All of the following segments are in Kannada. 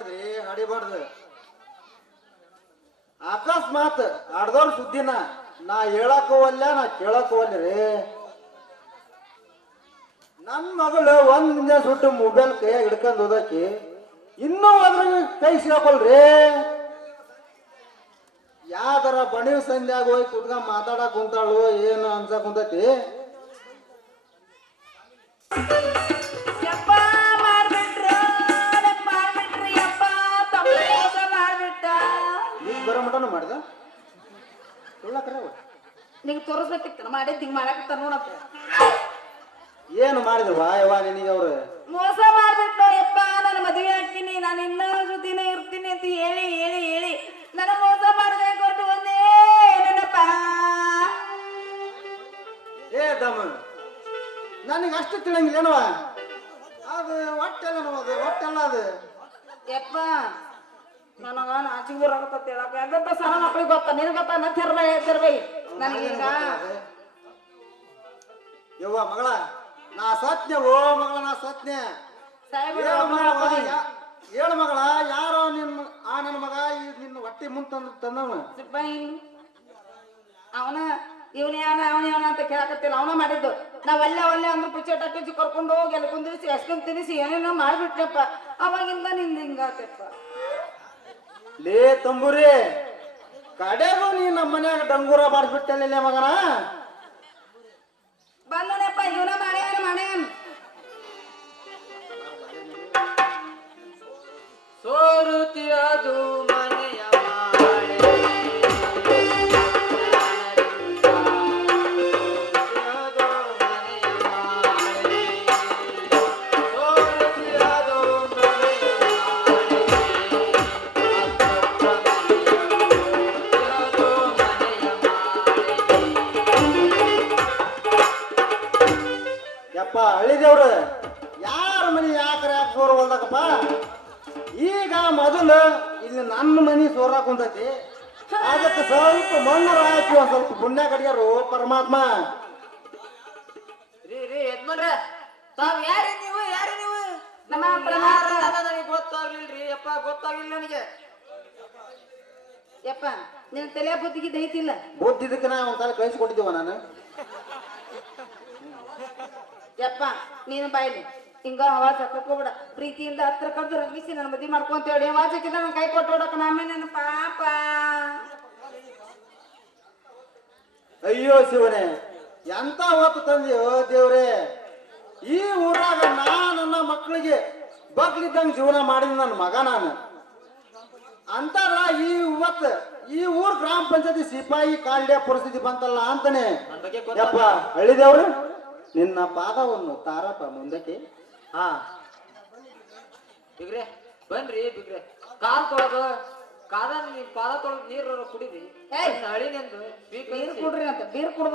ಹಡಿಬಾರ್ದ್ರಿ ಹಡಿಬಾರ್ದು. ಅಕಸ್ಮಾತ್ ಆಡ್ದವ್ರ ಸುದ್ದಿನ ನಾ ಹೇಳಕ್ ಹೋಗಲ್ಲ ನಾ ಕೇಳಕ್ ಹೋಗಲ್ರಿ ನನ್ ಮಗಳು ಒಂದ್ ನಿಮಿಷ ಸುಟ್ಟು ಮೊಬೈಲ್ ಕೈಯಾಗ ಹಿಡ್ಕೊಂಡ್ ಓದಕ್ಕೆ ಇನ್ನೂ ಅದ್ರ ಕೈ ಸಿಗಾಕೊಳ್ರಿ ಯಾವ್ದಾರ ಬಣಿವ್ ಸಂಧ್ಯಾಗ ಹೋಗಿ ಕುತ್ಕೊಂಡ್ ಮಾತಾಡಕ್ ಕುಂತಾಳು, ಏನು ಅನ್ಸಕ್ ಕುಂತೈತಿ. ಮಟನು ಮಾಡ್ದ? ನಿಂಗೆ ತೋರಿಸ್ಬೇಕಿತ್ತು ಮಾಡಿ ಹಿಂಗ್ ಮಾಡಕತ್ತ ನೋಡಪ್ಪ ಏನು ಮಾಡಿದ್ವಾ ಯವ್ವ ನಿನಗೆ ಅವ್ರು? ಮೋಸ ಮಾಡ್ಬಿಟ್ಟು ಯಪ್ಪ ನಾನು ಮದುವೆ ಹಾಕ್ತೀನಿ ನಾನು ಇನ್ನೂ ಜೊತೆನೇ ಇರ್ತೀನಿ ಅಂತ ಹೇಳಿ ಹೇಳಿ ಹೇಳಿ. ನನ್ನ ಮೋಸ ಮಾಡಿದ್ರೆ ಕೊಟ್ಟು ಒಂದೇ ಏನಪ್ಪ ಏ ತಮ್ಮ ನನಗೆ ಅಷ್ಟು ತಿಳಿಯಂಗಿಲ್ಲೇನವ ಅದು ಹೊಟ್ಟೆಲ್ಲ ಅದು ಹೊಟ್ಟೆಲ್ಲ ಅದು. ಯಪ್ಪ ನನಗ ನಾಚಿಗೆ ಬರಾಕತ್ತ ಹೇಳಕ ಯಾಕಂತ ಸಣ್ಣ ಮಕ್ಳಿಗೆ ಗೊತ್ತ? ನಿನ್ ಗೊತ್ತ? ನಾ ತಿರ್ಬೈ ತಿರ್ಬೈ ನನಗೀಗ ಯವ್ವ ಮಗಳ ನಾ ಸತ್ಯ ಓ ಮಗಳ ನಾ ಸಾಹೇಬ್ರ ಹೇಳು ಮಗಳ ಯಾರೋ ನಿನ್ನ ಆ ನನ್ನ ಮಗ ಈ ನಿನ್ನ ಹೊಟ್ಟೆ ಮುಂದೆ ತಂದು ಅವನ ಇವನೇ ಅವನ ಅವನೇ ಅವನ ಅಂತ ಕೇಳಕತ್ತಿಲ್ಲ. ಅವನ ಮಾಡಿದ್ದು. ನಾವ್ ಅಲ್ಲೇ ಒಲ್ಲೆ ಅಂದ್ರೆ ಪಿಚ್ಚೆ ಟಕ್ಕಿಚ್ಚಿ ಕರ್ಕೊಂಡು ಹೋಗಿ ಅಲ್ಲಿ ಕುಂದಿರಿಸಿ ಎಸ್ಕೊಂಡ್ ತಿನ್ನಿಸಿ ಏನೇನೋ ಮಾಡ್ಬಿಟ್ನಪ್ಪ. ಅವಾಗಿಂದ ನಿಂದ ಹಿಂಗಾತಪ್ಪ. ಲೇ ತಂಬುರಿ ಕಡೆಗೂ ನೀ ನಮ್ಮ ಮನ್ಯಾಗ ಡಂಗೂರ ಬಾರಿಸ್ಬಿಟ್ಟಲ್ಲ ಮಗನ? ಬಂದನಪ್ಪ ಇವನ ಮಾಡ್ಯಾನ ಮಾಡ್ಯಾನ ಸೋರುತ್ತಿರದು ಯಪ್ಪ ಹಳ್ಳಿದೇವ್ರ ಯಾರ ಮನೆ ಯಾಕ್ರ ಯಾಕೆ ಸೋರ ಹೊಲ್ದಕಪ್ಪ ಈಗ ಮೊದಲು ಇಲ್ಲಿ ನನ್ನ ಮನೆ ಸೋರಾಕ್ ಕುಂತೈತಿ. ಅದಕ್ಕೆ ಸ್ವಲ್ಪ ಮಣ್ಣು ಹಾಕಿ ಒಂದ್ ಸ್ವಲ್ಪ ಪುಣ್ಯ ಕಡಿಯಾರು ಪರಮಾತ್ಮ. ರೀ ರೀ ಯಜಮಾನ್ರೆ ತಾವ್ ಯಾರು ನೀವು ಯಾರು ನೀವು? ನಮ್ಮ ನನಗೆ ಗೊತ್ತಾಗ್ಲಿಲ್ರಿ ಯಪ್ಪ ಗೊತ್ತಾಗ್ಲಿಲ್ಲ ನನಗೆ. ಯಪ್ಪ ನಿನ್ನ ತಲೆ ಬುದ್ಧಿಗೆ ದೈತಿಲ್ಲ ಬುದ್ಧಿದಕ್ಕೆ ನಾ ಒಂದ್ಸಲ ಕಳಿಸ್ಕೊಟ್ಟಿದ್ದೀವ ನಾನು. ಯಪ್ಪ ನೀನು ಬಾಯ್ಲಿ ಹಿಂಗ ಅವಾಜ್ ಹಾಕೋಕೋಬೇಡ ಪ್ರೀತಿಯಿಂದ ಹತ್ರ ಕರೆದು ರಂಗಿಸಿ ನನ್ನ ಮದಿ ಮಾಡ್ಕೊಂತ ಹೇಳಿ. ಅವಾಜ್ ಹಾಕಿದ್ರೆ ನನ್ನ ಕೈ ಕೊಟ್ಟು ಹೊಡಕ ನಾಮೇ ನನ್ನ ಪಾಪ. ಅಯ್ಯೋ ಶಿವನೇ ಎಂತ ಹೊತ್ತು ತಂದೆಯೋ ದೇವ್ರೇ ಈ ಊರಾಗ ನಾ ನನ್ನ ಮಕ್ಕಳಿಗೆ ಬಗ್ಲಿದ್ದಂಗೆ ಜೀವನ ಮಾಡಿದ ನನ್ನ ಮಗ ನಾನು. ಅಂತಾರ ಈ ಇವತ್ತು ಈ ಊರ್ ಗ್ರಾಮ ಪಂಚಾಯತಿ ಸಿಪಾಯಿ ಕಾಲ್ಡೆ ಪರಿಸ್ಥಿತಿ ಬಂತಲ್ಲ ಅಂತಾನೆ. ಯಪ್ಪ ಗೊತ್ತಾಗ ಹಳ್ಳಿದೇವ್ರು? ನಿನ್ನ ಪಾದವನ್ನು ತಾರಪ್ಪ ಮುಂದಕ್ಕೆ. ಹಾ. ಬಿಗ್ರೆ ಬನ್ರಿ ಬಿಗ್ರೆ. ಕಾಲ್ ತೊಳೆದು ಕಾದ ನೀ ಪಾದ ತೊಳೆದು ನೀರು ಕುಡಿರಿ! ಹಳಿನೆಂದು ನೀರು ಕುಡ್ರಿ ಅಂತ. ಬೀರ್ ಕುಡ್ದ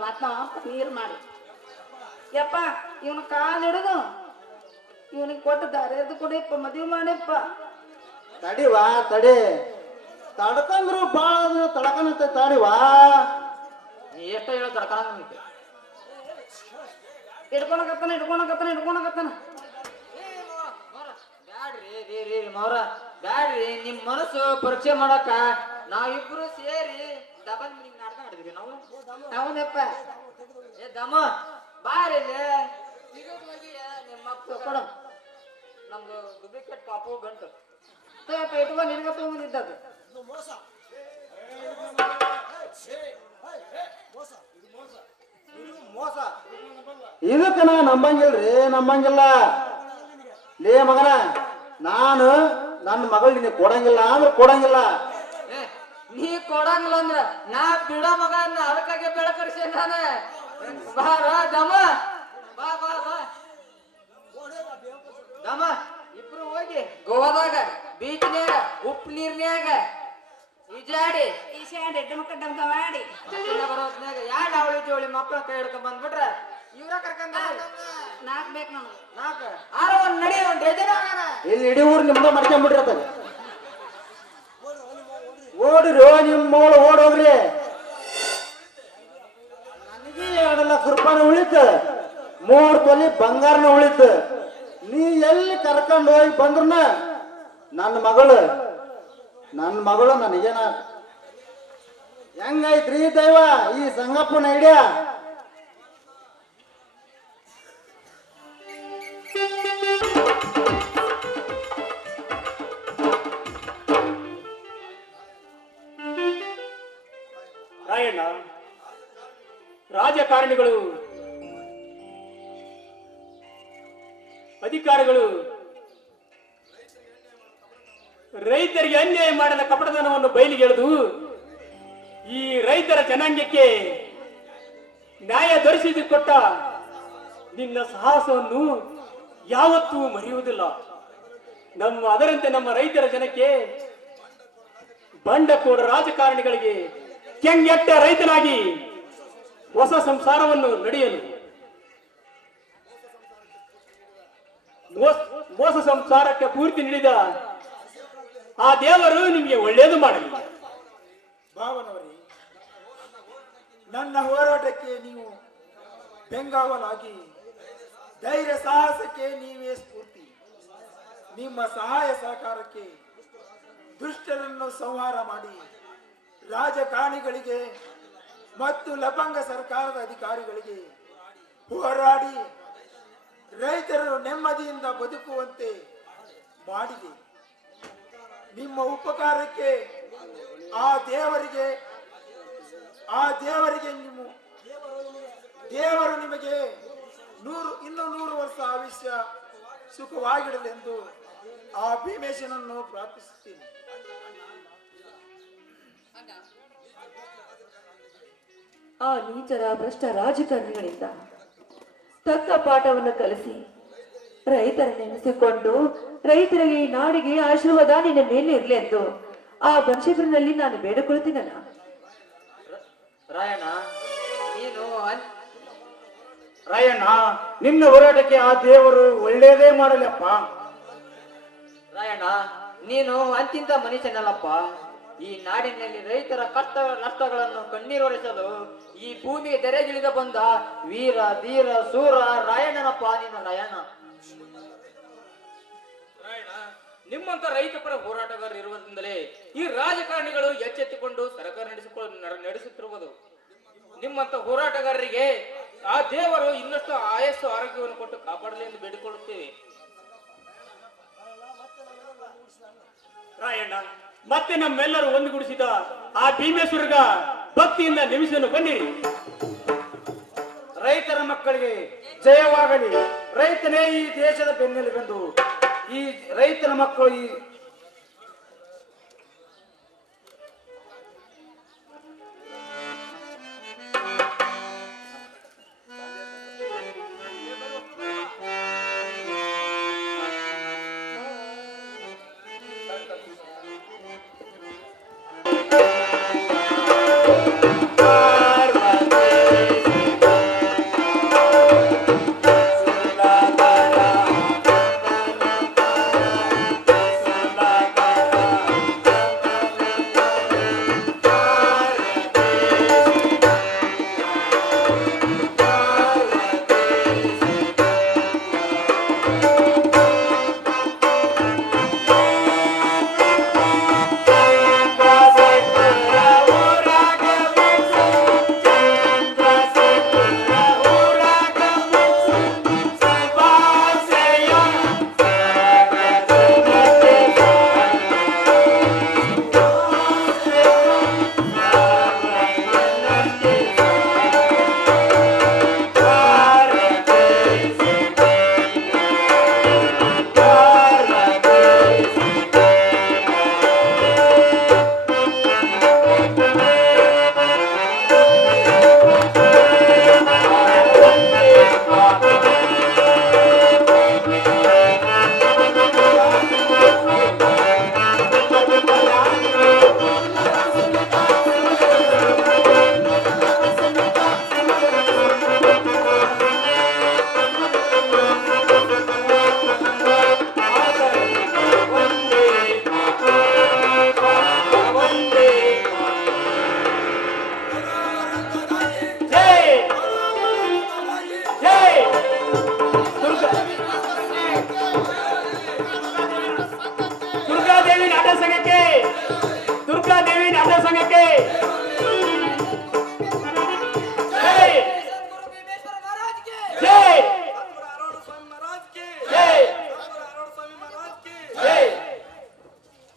ಮತ್ತ ನೀರು ಮಾಡಿ. ಯಪ್ಪ ಇವನ ಕಾಲು ಹಿಡಿದು. ಇವನಿಗೆ ಕೊಟ್ಟು ದಾರಿಯದು ಕುಡಿಯಪ್ಪ ಮದುವೆ ಮಾಡಿಪ್ಪ. ತಡಿವಾ ತಡಿ. ತಡ್ಕಂದ್ರು ಬಾಳ ತಡ್ಕನಂತ ತಡಿವಾ. ಎಷ್ಟು ಹೇಳೋ ತಡ್ಕಣ ನನಗೆ ಹಿಡ್ಕೊಳಕತ್ತಾನ ಹಿಡ್ಕೊಳಕತ್ತಾನ ಹಿಡ್ಕೊಳಕತ್ತಾನ ಬ್ಯಾಡ್ರಿ ರೀ ರೀ ಮೌರ ಬ್ಯಾಡ್ರಿ ನಿಮ್ ಮನಸ್ಸು ಪರೀಕ್ಷೆ ಮಾಡಕ ನಾವಿಬ್ರು ಸೇರಿ ಡಬಲ್ ಮೀನಿಂಗ್ ನಾಟಕ ಆಡಿದ್ವಿ ನಾವು ಅವನಪ್ಪ ಏ ದಮ್ಮ ಬಾರಿ ನಿಮ್ಮ ಕೊಡು ನಮ್ದು ಡೂಪ್ಲಿಕೇಟ್ ಪಾಪು ಗಂಟು ಇಟ್ಕೊಂಡು ಇಟ್ಕೊ ನಿನಗ ತೊಗೊಂಡಿದ್ದದು ಇದಕ್ಕೆ ನಾ ನಂಬಂಗಿಲ್ರಿ ನಂಬಂಗಿಲ್ಲ. ಲೇ ಮಗನ ನಾನು ನನ್ನ ಮಗಳು ನಿನಗೆ ಕೊಡಂಗಿಲ್ಲ ಅಂದ್ರೆ ಕೊಡಂಗಿಲ್ಲ. ಏ, ನೀ ಕೊಡಂಗಿಲ್ಲ ಅಂದ್ರ ನಾ ಬಿಡ ಮಗ ಅದಕ್ಕಾಗಿ ಬೆಳಕರಿಸಿ ನಾನೇ. ಬಾ ದಮ. ಬಾ ಬಾ ಬಾ. ದಮ ಇಬ್ರು ಹೋಗಿ ಗೋವಾದಾಗ ಬೀಚ್ನ್ಯಾಗ ಉಪ್ಪು ನೀರ್ನ್ಯಾಗ ಈಜಾಡಿ. ಈಜಾಡಿ ಡಮಕ ಡಮಕ ಮಾಡಿ. ಬರೋದ್ನಾಗ ಯಾಡ್ ಅವಳಿ ಜೋಳಿ ಮಕ್ಕಳ ಕೈ ಹಿಡ್ಕೊಂಡ್ ಬಂದ್ಬಿಟ್ರ ಇವ್ರ ಕರ್ಕೊಂಡ್ ನಾಲ್ಕು ಬೇಕು ನಾನು ನಾಲ್ಕು ಆರ ಒಂದ್ ನಡಿ ಒಂದ್ ಡಜನ್ ಇಲ್ಲಿ ಇಡೀ ಊರು ನಿಮ್ದ ಮಾಡ್ಕೊಂಡ್ಬಿಟ್ಟಿರ್ತಾರೆ ಓಡ್ರಿ ನಿಮ್ಮ ಮಗಳು ಓಡೋಗ್ರಿ ನನಗೆ ಎರಡು ಲಕ್ಷ ರೂಪಾಯಿ ಉಳಿತು. ಮೂರು ತೊಲಿ ಬಂಗಾರನ ಉಳಿತು. ನೀ ಎಲ್ಲಿ ಕರ್ಕೊಂಡು ಹೋಗಿ ಬಂದ್ರನ? ನನ್ನ ಮಗಳು. ನನ್ನ ಮಗಳು ನನಗೇನ ಹೆಂಗೈತ್ರಿ ದೈವ ಈ ಸಂಗಪ್ಪನ ಐಡಿಯಾ? ರಾಜಕಾರಣಿಗಳು ಅಧಿಕಾರಿಗಳು. ರೈತರಿಗೆ ಅನ್ಯಾಯ ಮಾಡಿದ ಕಪಟತನವನ್ನು ಬಯಲಿಗೆಳೆದು ಈ ರೈತರ ಜನಾಂಗಕ್ಕೆ ನ್ಯಾಯ ದೊರೆಸಿದ್ದು ಕೊಟ್ಟ ನಿನ್ನ ಸಾಹಸವನ್ನು ಯಾವತ್ತೂ ಮರೆಯುವುದಿಲ್ಲ. ನಮ್ಮ ಅದರಂತೆ ನಮ್ಮ ರೈತರ ಜನಕ್ಕೆ ಬಂಡಕೋಡ ರಾಜಕಾರಣಿಗಳಿಗೆ ಕೆಂಗೆಟ್ಟ ರೈತನಾಗಿ ಹೊಸ ಸಂಸಾರವನ್ನು ನಡೆಯಲು. ಮೋಸ- ಸಂಸಾರಕ್ಕೆ ಪೂರ್ತಿ ನೀಡಿದ ಆ ದೇವರು ನಿಮಗೆ ಒಳ್ಳೆಯದು ಮಾಡಲಿ. ಭಾವನವರೇ, ನನ್ನ ಹೋರಾಟಕ್ಕೆ ನೀವು ಬೆಂಗಾವಲಾಗಿ, ಧೈರ್ಯ ಸಾಹಸಕ್ಕೆ ನೀವೇ ಸ್ಫೂರ್ತಿ. ನಿಮ್ಮ ಸಹಾಯ ಸಹಕಾರಕ್ಕೆ ದುಷ್ಟರನ್ನು ಸಂಹಾರ ಮಾಡಿ ರಾಜಕಾರಣಿಗಳಿಗೆ ಮತ್ತು ಲಬಂಗ ಸರ್ಕಾರದ ಅಧಿಕಾರಿಗಳಿಗೆ ಹೋರಾಡಿ ರೈತರು ನೆಮ್ಮದಿಯಿಂದ ಬದುಕುವಂತೆ ಮಾಡಿದೆ. ನಿಮ್ಮ ಉಪಕಾರಕ್ಕೆ ಆ ದೇವರಿಗೆ ಆ ದೇವರಿಗೆ ನಿಮ್ಮ ದೇವರು ನಿಮಗೆ ನೂರು, ಇನ್ನು ನೂರು ವರ್ಷ ಆಯುಷ್ಯ ಸುಖವಾಗಿಡಲೆಂದು ಆ ಭೀಮೇಶನನ್ನು ಪ್ರಾರ್ಥಿಸುತ್ತೀನಿ. ಆ ನೀಚರ ಭ್ರಷ್ಟ ರಾಜಕಾರಣಿಗಳಿಂದ ತಕ್ಕ ಪಾಠವನ್ನು ಕಲಿಸಿ ರೈತರ ನೆನೆಸಿಕೊಂಡು ರೈತರಿಗೆ ಈ ನಾಡಿಗೆ ಆಶೀರ್ವಾದ ನಿನ್ನ ಮೇಲೆ ಇರಲಿ ಎಂದು ಆ ಬನಶಂಕರನಲ್ಲಿ ನಾನು ಬೇಡಿಕೊಳ್ತೀನಲ್ಲ ರಾಯಣ್ಣ ನೀನು ರಾಯಣ್ಣ ನಿನ್ನ ಹೋರಾಟಕ್ಕೆ ಆ ದೇವರು ಒಳ್ಳೇದೇ ಮಾಡಲಪ್ಪ ರಾಯಣ್ಣ ನೀನು ಅಂತಿಂತ ಮನುಷ್ಯನಲ್ಲಪ್ಪ. ಈ ನಾಡಿನಲ್ಲಿ ರೈತರ ಕಷ್ಟ ನಷ್ಟಗಳನ್ನು ಕಣ್ಣೀರೊರೆಸಲು ಈ ಭೂಮಿಗೆ ತೆರೆಗಿಳಿದ ಬಂದ ವೀರ, ಧೀರ, ಸೂರ, ರಾಯಣ್ಣನ ಪಾಲಿನ ರಾಯಣ್ಣ ನಿಮ್ಮಂತ ರೈತ ಪರ ಹೋರಾಟಗಾರರು ಇರುವುದರಿಂದಲೇ ಈ ರಾಜಕಾರಣಿಗಳು ಎಚ್ಚೆತ್ತುಕೊಂಡು ಸರ್ಕಾರ ನಡೆಸಿಕೊಳ್ಳ ನಡೆಸುತ್ತಿರುವುದು. ನಿಮ್ಮಂತ ಹೋರಾಟಗಾರರಿಗೆ ಆ ದೇವರು ಇನ್ನಷ್ಟು ಆಯಸ್ಸು, ಆರೋಗ್ಯವನ್ನು ಕೊಟ್ಟು ಕಾಪಾಡಲಿ ಎಂದು ಬೇಡಿಕೊಳ್ಳುತ್ತೇವೆ. ರಾಯಣ್ಣ, ಮತ್ತೆ ನಮ್ಮೆಲ್ಲರೂ ಒಂದುಗೂಡಿಸಿದ ಆ ಭೀಮೇಶ್ವರಗ ಭಕ್ತಿಯಿಂದ ನಿಮಿಷನು ಬನ್ನಿ. ರೈತರ ಮಕ್ಕಳಿಗೆ ಜಯವಾಗಲಿ. ರೈತನೇ ಈ ದೇಶದ ಬೆನ್ನೆಲುಬೆಂದು ಈ ರೈತರ ಮಕ್ಕಳು ಈ